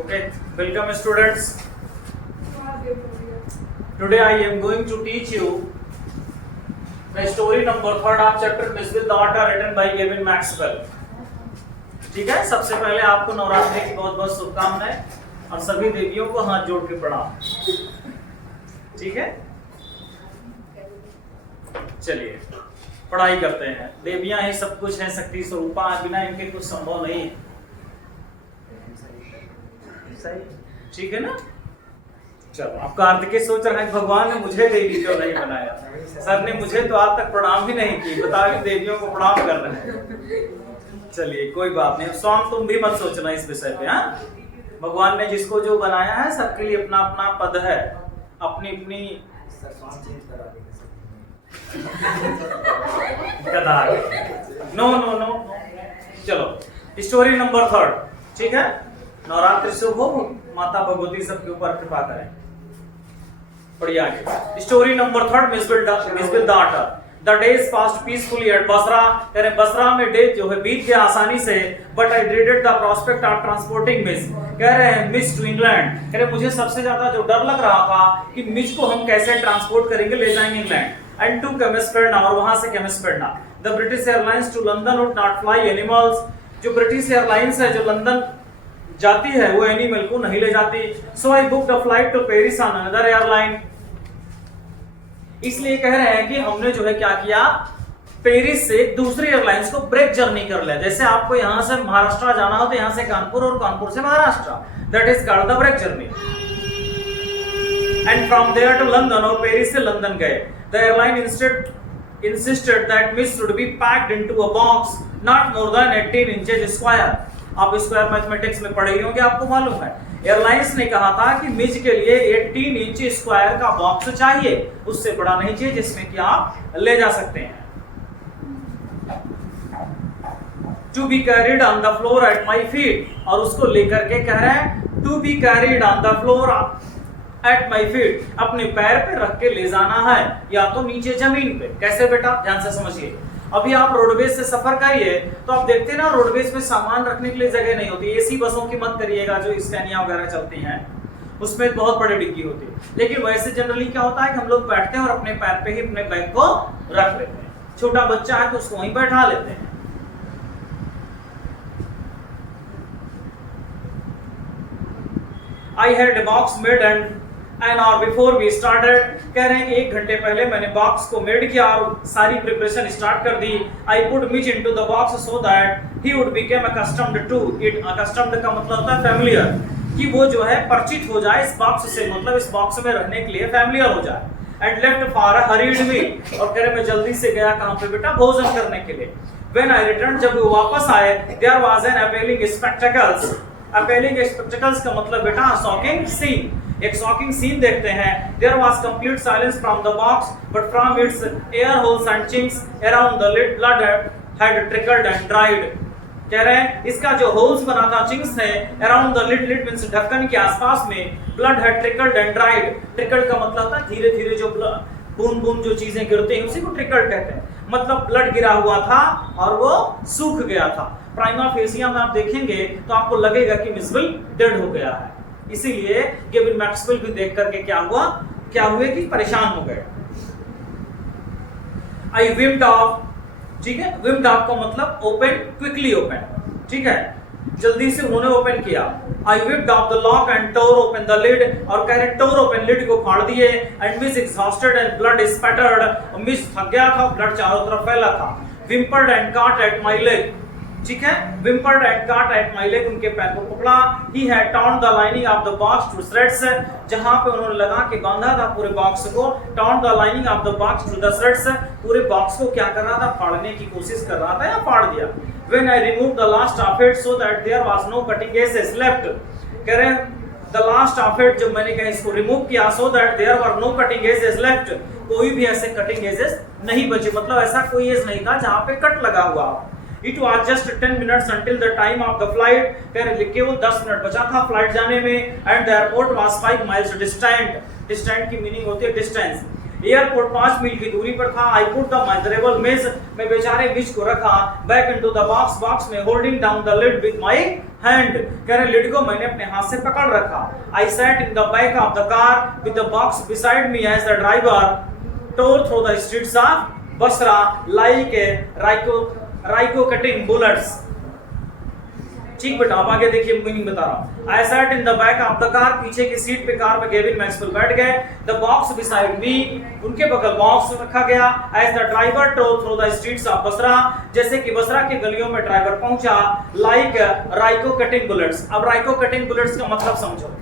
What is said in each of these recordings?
Okay, welcome students. Today I am going to teach you the story number 3rd of chapter Miss with Daughter written by Gavin Maxwell. ठीक है, सबसे पहले आपको नवरात्रि की बहुत बहुत शुभकामनाएं और सभी देवियों को हाथ जोड़ के प्रणाम। ठीक है, चलिए पढ़ाई करते हैं। देवियां ही सब कुछ हैं, शक्ति स्वरूपा, बिना इनके कुछ संभव नहीं है। सही, ठीक है ना। चलो, आप कार्तिकेय सोच रहे हैं भगवान ने मुझे देवी क्यों नहीं बनाया। सर ने मुझे तो आज तक प्रणाम भी नहीं की, बताओ देवियों को प्रणाम कर रहे हैं। चलिए कोई बात नहीं, स्वामी तुम भी मत सोचना इस विषय पे। हाँ, भगवान ने जिसको जो बनाया है सबके लिए अपना अपना पद है, अपनी अपनी नो नो नो। चलो स्टोरी नंबर 3rd। ठीक है, नवरात्रि शुभ हो, माता भगवती सबके ऊपर कृपा करें। बढ़िया आगे। Story number 3rd miss with daughter. The days passed peacefully at Basra। कह रहे बसरा में डे जो है बीत गया आसानी से, but I dreaded the prospect of transporting Miss। कह रहे हैं मिस टू इंग्लैंड। कह रहे मुझे सबसे ज्यादा जो डर लग रहा था कि मिस को हम कैसे ट्रांसपोर्ट करेंगे, ले जाएंगे इंग्लैंड। एंड टू केमिस्पेडना, और वहां से केमिस्पेडना। The British Airlines to London would not fly animals. जो ब्रिटिश एयरलाइंस है जो लंदन जाती है वो एनिमल को नहीं ले जाती। So I booked a flight to Paris on another airline. इसलिए कह रहे हैं कि हमने जो है क्या किया, पेरिस से दूसरी एयरलाइंस को ब्रेक जर्नी कर लिया। जैसे आपको यहां से महाराष्ट्र जाना हो तो यहां से कानपुर और कानपुर से Maharashtra, that is called the break journey. And from there to London, और पेरिस से लंदन गए। The airline insisted that Miss should be packed into a box not more than 18 inches square। आप स्क्वायर मैथमेटिक्स में पढ़े होंगे, आपको मालूम है। एयरलाइंस ने कहा था कि मिस के लिए 18 इंच स्क्वायर का बॉक्स चाहिए, उससे बड़ा नहीं चाहिए जिसमें कि आप ले जा सकते हैं। To be carried on the floor at my feet, और उसको लेकर के कह रहे हैं to be carried on the floor at my feet, अपने पैर पे रख के ले जाना है या तो नीचे जमीन पे। कैसे बेटा, ध्यान से समझिए। अभी आप रोडवेज से सफर करिए तो आप देखते हैं ना, रोडवेज में सामान रखने के लिए जगह नहीं होती। एसी बसों की मत करिएगा जो स्कैनिया वगैरह चलती हैं, उसमें बहुत बड़ी डिग्गी होती है। लेकिन वैसे जनरली क्या होता है कि हम लोग बैठते हैं और अपने पैर पे ही अपने बैग को रख लेते हैं। छोटा बच्चा है तो उसको वहीं बैठा लेते हैं। I had a box made and an hour before we started। कह रहे हैं कि 1 घंटे पहले मैंने बॉक्स को मेड किया और सारी प्रिपरेशन स्टार्ट कर दी। I put Mitch into the box so that he would become accustomed to it। accustomed का मतलब होता है familiar, कि वो जो है परिचित हो जाए इस बॉक्स से, मतलब इस बॉक्स में रहने के लिए familiar हो जाए। And left for a hurried meal, और कह रहे मैं जल्दी से गया कहाँ पे बेटा, भोजन करने के लिए। When I returned, जब वो वापस आए, there was an appalling spectacles। Appalling spectacles का मतलब बेटा शॉकिंग सीन, एक शॉकिंग सीन देखते हैं। There was complete silence from the box, but from its air holes and chinks around the lid, blood had trickled and dried। कह रहे हैं इसका जो होल्स बना था, चिंक्स है, around the lid, lid means ढक्कन के आसपास में, blood had trickled and dried। trickled का मतलब था धीरे धीरे जो बूंद बूंद जो चीजें गिरती हैं उसी को ट्रिकल्ड कहते हैं। मतलब ब्लड गिरा हुआ था और वो सूख गया था। प्राइमा फेसिया में आप देखेंगे तो आपको लगेगा कि मिसविल डेड हो गया है। इसीलिए गेविन मैक्सवेल भी देख करके क्या हुए कि परेशान हो गए। आई विम्ड ऑफ, ठीक है, विम्ड ऑफ का मतलब ओपन, क्विकली ओपन, ठीक है, जल्दी से उन्होंने ओपन किया। I whipped off the lock and tore open the lid, और कह रहे टोर ओपन लिड को फाड़ दिए। And Mij exhausted and blood spattered, Mij थक गया था, ब्लड चारों तरफ फैला था। Whimpered and caught at my leg, ठीक है, whimpered and caught at my leg, उनके पैर को पकड़ा। He had torn the lining of the box to shreds, जहां पे उन्होंने लगा के बांधा था पूरे बॉक्स को। Torn the lining of the box to the shreds, पूरे बॉक्स को क्या कर रहा था, फाड़ने की कोशिश कर रहा था या फाड़ दिया। When I removed the last of it so that there was no cutting edges left, कह रहे the last of it, जब मैंने कहा इसको रिमूव किया, so that there were no cutting edges left, कोई भी ऐसे कटिंग एजेस नहीं बचे, मतलब ऐसा कोई एज नहीं था जहां पे कट लगा हुआ। It was just 10 minutes until the time of the flight, कह रहे केवल 10 मिनट बचा था फ्लाइट जाने में। And the airport was 5 miles distant। distant की मीनिंग होती है डिस्टेंस। एयरपोर्ट 5 मील की दूरी पर था। आई पुट द मेजरेबल मेज, मैं बेचारे मिज को रखा back into the box, box में holding down the lid with my hand, कह रहे लिड को मैंने अपने हाथ से पकड़ रखा। I sat in the back of the car with the box beside me as the driver tore through the streets of Basra like a ricocheting bullets. ठीक बेटा, अब आगे देखिए मीनिंग बता रहा हूं। I sat in the back of the car, पीछे की सीट पे कार में गेविन मैक्सवेल बैठ गए। द बॉक्स बिसाइड मी, उनके बगल बॉक्स रखा गया। As the driver drove through the streets of Basra, जैसे कि बसरा के गलियों में ड्राइवर पहुंचा। Like ricocheting bullets. अब राइको कटिंग बुलेट्स का मतलब समझो।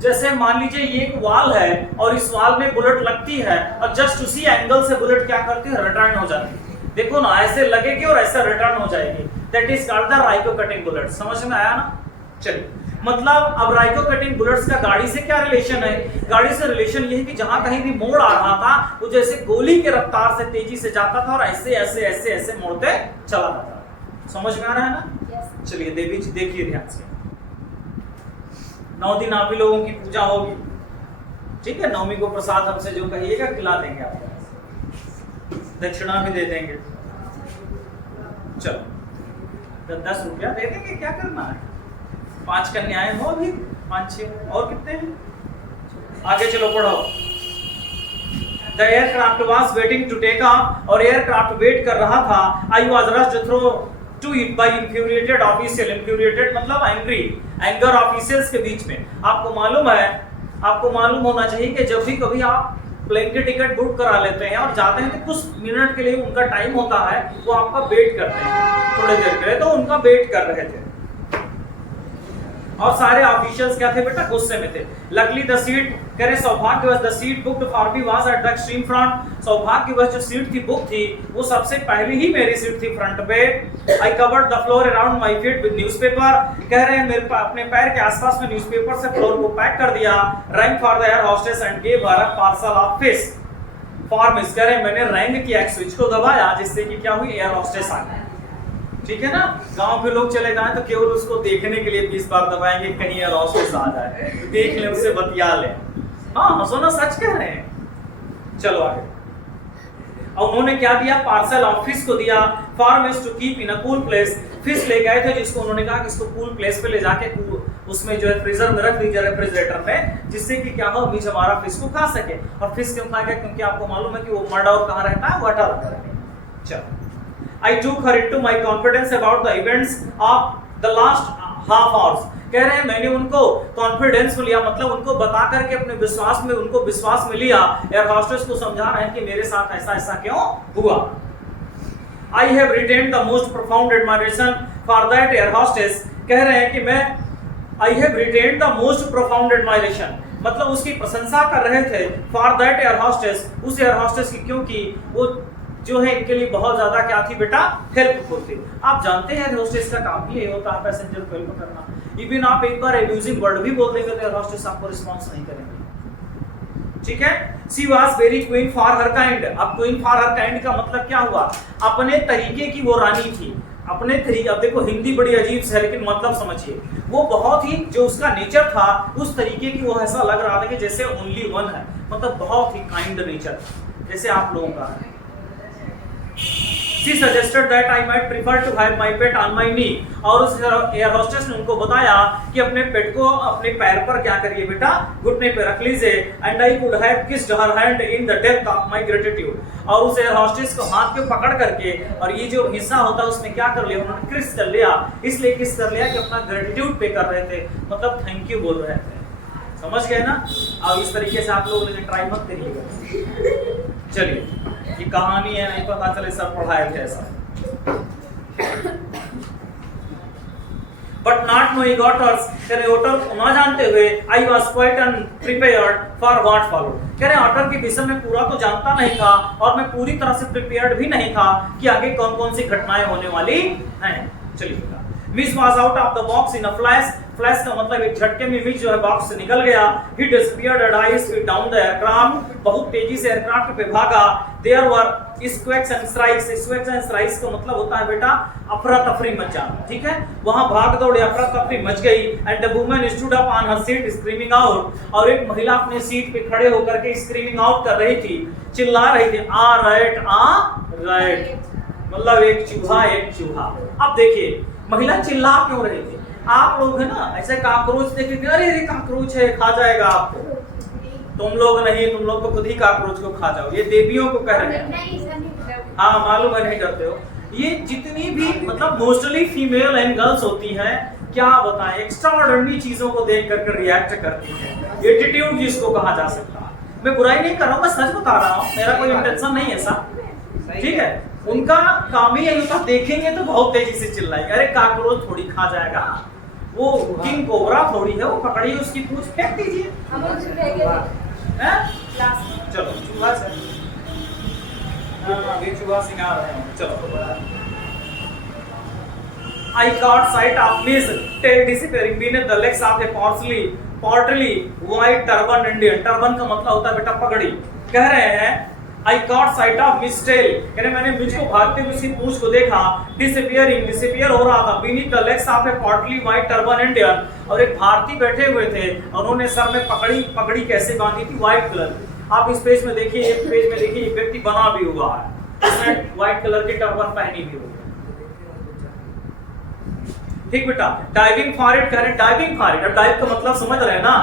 जैसे मान लीजिए ये एक वाल है और इस वाल में बुलेट लगती है और जस्ट उसी एंगल से बुलेट क्या करती है, रिटर्न हो जाती है। देखो ना, ऐसे लगेगी और ऐसे रिटर्न हो जाएगी। That is called the ricocheting bullet. समझ में आया ना? चलिए, मतलब अब राइको कटिंग बुलेट्स का गाड़ी से क्या रिलेशन है? गाड़ी से रिलेशन ये है कि जहां कहीं भी मोड़ आ रहा था वो जैसे गोली के रफ्तार से तेजी से जाता था और ऐसे ऐसे ऐसे ऐसे मोड़ते चला जाता था। समझ में आ रहा है ना? चलिए देखिए ध्यान से। 9 दिन आप ही लोगों की पूजा होगी, ठीक है? नवमी को प्रसाद हमसे जो कहिएगा खिला देंगे, आपको दक्षिणा भी दे देंगे। चलो 10 रुपया दे देंगे, क्या करना है? 5 कन्याएं हो अभी, 5-6 और कितने हैं? आगे चलो पढ़ो। The aircraft was waiting to take off, और एयरक्राफ्ट वेट कर रहा था। I was rushed through to it by infuriated official. Infuriated मतलब एंग्री, एंगर ऑफिशियल्स के बीच में। आपको मालूम होना चाहिए कि जब भी कभी आप प्लेन की टिकट बुक करा लेते हैं और जाते हैं तो कुछ मिनट के लिए उनका टाइम होता है, वो आपका वेट करते हैं थोड़ी देर के लिए, तो उनका वेट कर रहे थे और सारे ऑफिशियल्स क्या थे बेटा, गुस्से में थे। लकली द सीट, कह रहे सौभाग्यवश the seat booked for me was at the extreme front. सौभाग्यवश जो सीट थी बुक थी वो सबसे पहले ही मेरी सीट थी फ्रंट पे। I covered the floor around my feet with newspaper, कह रहे हैं मेरे अपने पैर के आसपास में न्यूज़पेपर से फ्लोर को पैक कर दिया। Rang for the air hostess and gave her a parcel of fish. For Mij, कह रहे मैंने रैंक किया, एक स्विच को दबाया जिससे कि क्या हुई, एयर होस्टेस आ गई। ठीक है ना? गांव के लोग चले जाएं तो केवल उसको देखने के लिए 20 बार दबाएंगे कहीं एयर होस्टेस आ जाए, देख ले, उससे बतिया ले। हाँ हंसो ना, सच कह रहे हैं। चलो आगे। और उन्होंने क्या दिया, पार्सल ऑफ फिश को दिया। For Mij to keep in a cool place, fish ले गए थे जिसको उन्होंने कहा कि इसको कूल प्लेस पे ले जाके उसमें जो है फ्रीजर में रख दीजिए, रेफ्रिजरेटर में, जिससे कि क्या हो, बीच हमारा फिश को खा सके। और फिश क्यों खाएगा? क्योंकि आपको मालूम है कि वो मर्ड और कहाँ रहता है, वाटर रहता है। चलो, I took her into my confidence about the events of the last half hours, कह रहे हैं मैंने उनको कॉन्फिडेंस में लिया, मतलब उनको बता करके अपने विश्वास में उनको विश्वास में लिया। एयर होस्टेस को समझा रहे हैं कि मेरे साथ ऐसा ऐसा क्यों हुआ। I have retained the most profound admiration for that air hostess, कह रहे हैं कि मैं I have retained the most profound admiration, मतलब उसकी प्रशंसा कर रहे थे for that air hostess, उस एयर होस्टेस की, क्योंकि वो जो है इनके लिए बहुत ज्यादा क्या थी बेटा, हेल्पफुल थी। आप जानते हैं एयर होस्टेस का काम ही यही होता है, पैसेंजर को हेल्प करना। इवन आप एक बार एब्यूजिंग वर्ड भी बोल देंगे तो एयर होस्टेस आपको रिस्पांस नहीं करेंगे। ठीक है? She was very queen for her kind. अब क्वीन फॉर हर काइंड का मतलब क्या हुआ, अपने तरीके की वो रानी थी, अपने तरीके। अब देखो हिंदी बड़ी अजीब से है लेकिन मतलब समझिए, वो बहुत ही जो उसका नेचर था उस तरीके की, वो ऐसा लग रहा था कि जैसे ओनली वन है, मतलब बहुत ही काइंड नेचर जैसे आप लोगों का है। She suggested that I might prefer to have my pet on my knee, और उस एयर होस्टेस ने उनको बताया कि अपने पेट को अपने पैर पर क्या करिए बेटा, घुटने पे रख लीजिए। And I could have kissed her hand in the depth of my gratitude, और उस एयर होस्टेस को हाथ पे पकड़ करके, और ये जो हिस्सा होता है उसमें क्या कर लिया उन्होंने, किस कर लिया। इसलिए किस कर लिया कि अपना ग्रेटिट्यूड पे कर रहे थे, मतलब थैंक यू बोल रहे थे। समझ गए ना? अब इस तरीके से आप लोग ट्राई मत करिएगा। चलिए, ये कहानी है, नहीं पता चले सब पढ़ाए थे ऐसा। But not knowing otters, कह रहे otter को ना जानते हुए, I was quite unprepared for what followed, कह रहे otter के विषय में पूरा तो जानता नहीं था और मैं पूरी तरह से प्रिपेयर्ड भी नहीं था कि आगे कौन कौन सी घटनाएं होने वाली हैं। चलिए, miss was out of the box in a flash, flash का मतलब एक झटके में मिस जो है बॉक्स से निकल गया। He disappeared at high speed down the aircraft, बहुत तेजी से एयरक्राफ्ट पे भागा। There were squawks and strikes. Squawks and strikes का मतलब होता है बेटा अफरा तफरी मच जाना, ठीक है। वहां भाग दौड़ अफरा तफरी मच गई। And the woman stood up on her seat screaming out, और एक महिला अपने सीट पे खड़े होकर के स्क्रीमिंग आउट कर रही थी, चिल्ला रही थी, आ राइट, मतलब एक चूहा। अब देखिए महिला चिल्ला क्यों रही थी। आप लोग है ना ऐसे काकरोच देख के अरे काकरोच है खा जाएगा आपको, तुम लोग नहीं, तुम लोग तो खुद ही काकरोच को खा जाओ, ये देवियों को कह रहे हैं। हाँ मालूम है नहीं करते हो। ये जितनी भी मतलब मोस्टली फीमेल एंड गर्ल्स होती हैं, क्या बताएं एक्स्ट्राऑर्डिनरी चीजों को देख कर रिएक्ट करती हैं, एटीट्यूड जिसको कहा जा सकता है। मैं बुराई नहीं कर रहा हूँ, मैं सच बता रहा हूँ, मेरा कोई इंटेंशन नहीं है ऐसा, ठीक है। उनका काम ही यही होता, देखेंगे तो बहुत तेजी से चिल्लाएंगे, अरे काकरोच थोड़ी खा जाएगा, वो किंग कोबरा थोड़ी है, वो पकड़िए उसकी पूंछ फेंक दीजिए। चलो चूहा से अभी चूहा सिंगा रहे हैं। चलो I caught sight of Miss tail disappearing beneath the legs of a portly white turban Indian। Turban का मतलब होता है बेटा पगड़ी। कह रहे हैं I caught sight of Miss tail, कह रहे मैंने मुझको भागते हुए उसकी पूंछ को देखा, disappear हो रहा था beneath the legs of a portly white turban Indian, और एक भारतीय बैठे हुए थे, उन्होंने सर में पगड़ी कैसे बांधी थी, व्हाइट कलर। आप इस पेज में देखिए, एक पेज में देखिए, एक व्यक्ति बना भी हुआ है, उसने व्हाइट कलर की टर्बन पहनी भी हुई है, ठीक बेटा। डाइविंग फॉर इट, कह रहे डाइविंग फॉर इट। अब डाइव का मतलब समझ रहे हैं ना,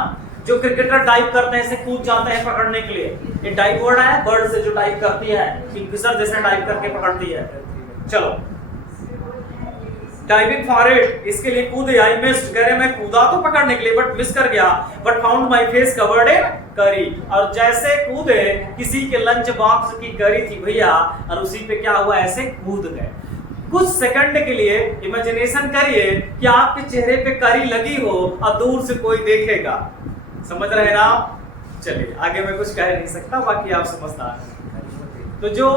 जो क्रिकेटर डाइव करते हैं ऐसे कूद जाते हैं पकड़ने के लिए, ये डाइव वर्ड है, बर्ड से जो डाइव करती है, किंगफिशर जैसे डाइव करके पकड़ती है। चलो डाइविंग फॉर इट, इसके लिए कूदे, आई मिस्ड, कह रहे मैं कूदा तो पकड़ने के लिए बट मिस कर गया, but found my face covered in करी, और जैसे कूदे किसी के लंच बॉक्स की करी थी भैया, और उसी पे क्या हुआ, ऐसे कूद गए। कुछ सेकंड के लिए इमेजिनेशन करिए कि आपके चेहरे पे करी लगी हो और दूर से कोई देखेगा, समझ रहे हैं ना। चलिए आगे मैं कुछ कह नहीं सकता, बाकी आप समझदार हैं। तो जो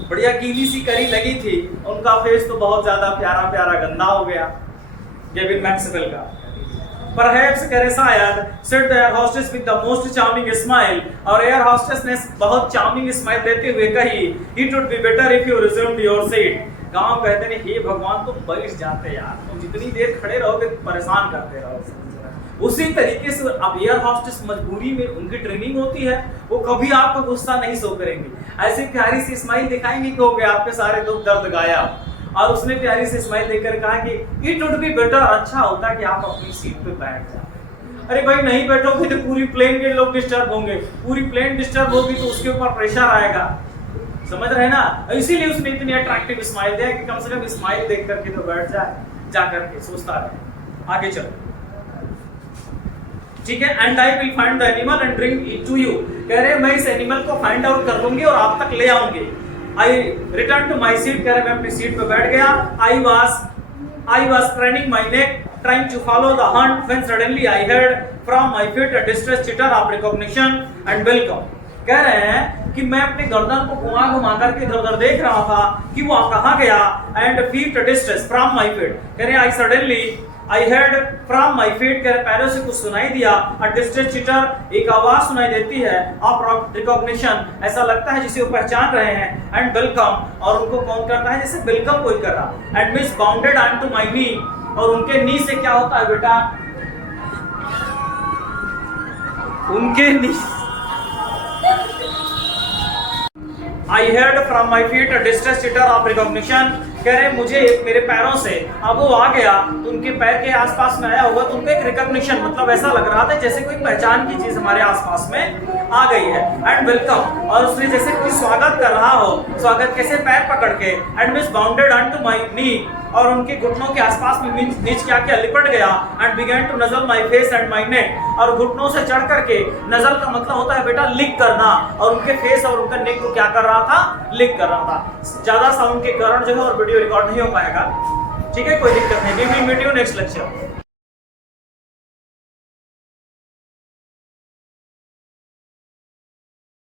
बढ़िया गीली सी करी लगी थी, उनका फेस तो बहुत ज्यादा प्यारा गंदा हो गया, गेविन मैक्सवेल का। Perhaps कह रहे शायद, said the air hostess with the most charming smile, और एयर हॉस्टेस ने बहुत चार्मिंग स्माइल देते हुए कही, it would be better if you resumed your seat। गांव कहते हैं हे भगवान तुम बैठ जाते यार, तुम जितनी देर खड़े रहोगे परेशान करते रहोगे। उसी तरीके से अब एयर हॉस्टेस मजबूरी में, उनकी ट्रेनिंग होती है, वो कभी आपको गुस्सा नहीं शो करेंगी, ऐसी प्यारी सी स्माइल दिखाएंगी कि हो गया आपके सारे दुख दर्द गायब। और उसने प्यारी सी स्माइल देकर कहा कि इट वुड बी बेटर, अच्छा होता कि आप अपनी सीट पे बैठ जाओ। अरे भाई नहीं बैठोगे तो पूरी प्लेन के लोग डिस्टर्ब होंगे, पूरी प्लेन डिस्टर्ब होगी तो उसके ऊपर प्रेशर आएगा, समझ रहे हैं ना। इसीलिए उसने इतनी अट्रैक्टिव स्माइल दिया कि कम से कम स्माइल देख करके तो बैठ जाए, जा करके सोचता रहे। आगे चलो, ठीक है। And I will find the animal and bring it to you, कह रहे मैं इस एनिमल को फाइंड आउट कर लूंगी और आप तक ले आऊंगी। आई रिटर्न टू माई सीट, कह रहे मैं अपनी सीट पे बैठ गया। I was training my neck trying to follow the hunt when suddenly I heard from my feet a distressed chitter of recognition and welcome। कह रहे हैं कि मैं अपने गर्दन को घुमा करके इधर-उधर देख रहा था कि वो कहाँ गया, and feet distress from my feet, कह रहे I suddenly I heard from my feet, कह रहे पैरों से कुछ सुनाई दिया, a distressed chitter, एक आवाज सुनाई देती है, of recognition, ऐसा लगता है जिसे वो पहचान रहे हैं, and welcome, और उनको कौन करता है, जैसे वेलकम कोई कर रहा, and miss bounded onto my knee, और उनके नी से क्या होता है बेटा, उनके नी I heard from my feet a distressed chitter of recognition, कह रहे मुझे मेरे पैरों से, अब वो आ गया तो उनके पैर के आसपास में आया होगा तो उनको एक रिकॉग्निशन, मतलब ऐसा लग रहा था जैसे कोई पहचान की चीज हमारे आसपास में आ गई है। एंड वेलकम, और उसने जैसे कोई स्वागत कर रहा हो, स्वागत कैसे, पैर पकड़ के। And Mij bounded onto my knee, और उनके घुटनों के आसपास में नीच क्या क्या लिपट गया। And began to nuzzle my face and my neck, और घुटनों से चढ़ करके, नजल का मतलब होता है बेटा लिक करना, और उनके फेस और उनका नेक को क्या कर रहा था, लिक कर रहा था। ज्यादा साउंड के कारण जो है और वीडियो रिकॉर्ड नहीं हो पाएगा, ठीक है, कोई दिक्कत नहीं। We will meet you next lecture.